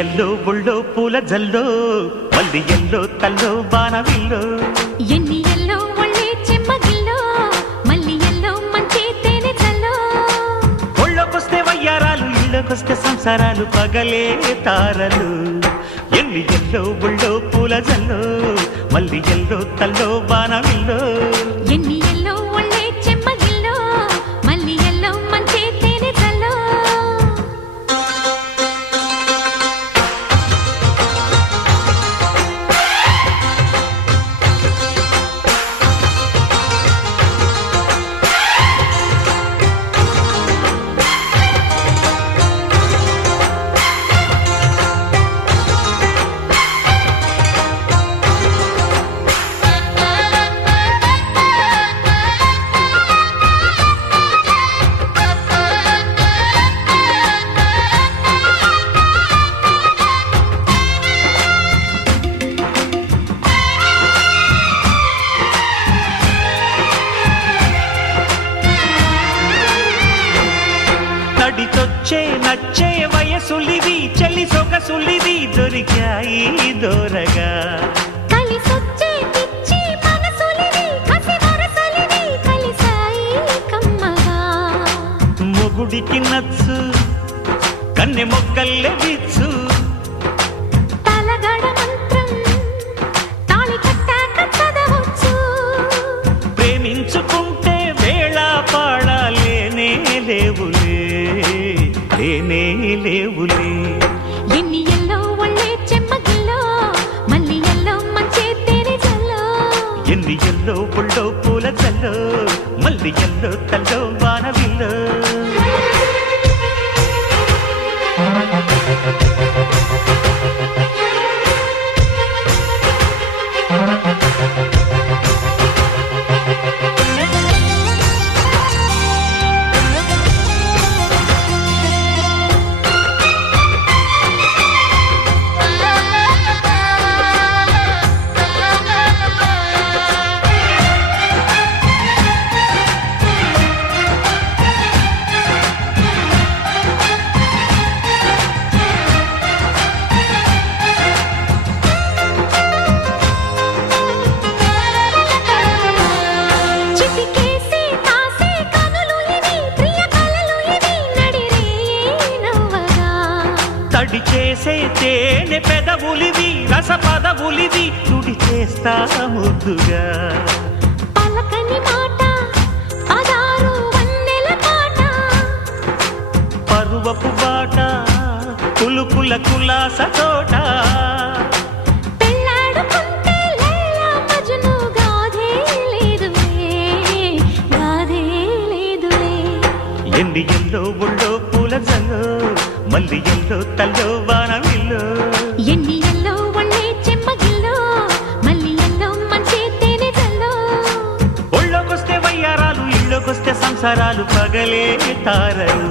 yellow ఒళ్ళో పూల జల్లో మల్లి yellow తల్లో బాణవిల్లో ఎన్ని ఎల్లో ఒళ్ళే చెమ్మగిల్లో మల్లి ఎల్లో మంచి తేనె జల్లో ఒళ్ళోకొస్తే వయ్యారాలు ఇళ్ళకొస్తే సంసారాలు పగలే తారలు ఎన్ని ఎల్లో ఒళ్ళో పూల జల్లో మల్లి ఎల్లో తల్లో బాణవిల్లో ఎన్ని ఎల్లో ఒళ్ళే చెమ్మగిల్లో మల్లి ఎల్లో మంచి తేనె జల్లో నడిచొచ్చే నచ్చే వయసులివి చలి సొగసులివి దొరికాయి దొరగా కలిసొచ్చే పిచ్చి మనసులివి కసి వరసలివి కలిసాయి కమ్మగా మొగుడికి నచ్చు కన్నె మొక్కల్లే విచ్చు తలగడ మంత్రం తాళి కట్టాక చదవచ్చు ప్రేమించుకుంటే వేళ పాడాలేనే లేవులే లేనే లేవులే ఎన్ని ఎల్లో ఒళ్ళే చెమ్మగిల్లో మల్లి ఎల్లో మంచి తేనె జల్లో ఎన్ని ఎల్లో పుల్లో పూల జల్లో మల్లి ఎల్లో తల్లో వానవిల్లో చిటికేసి కాసే కనులు ఇవి ప్రియ కలలు ఇవి నడిరే నవ్వగా తడి చేసే తేనె పెదవులివి రస పదవులివి తుడి చేస్తా ముద్దుగా పలకని మాట పదారు వన్నెల పాట పరువపు బాట కులుకుల కులాస తోట పెళ్ళాడుకుంటే లైలా మజ్ను గాథే లేదులే గాథే లేదులే ఎన్ని ఎల్లో ఒళ్ళో పూల జల్లో మల్లి ఎల్లో తల్లో వానవిల్లో ఎన్ని ఎల్లో ఒళ్ళే చెమ్మగిల్లో మల్లి ఎల్లో మంచి తేనె జల్లో ఒళ్ళోకొస్తే వయ్యారాలు ఇళ్ళోకొస్తే సంసారాలు పగలే తారలు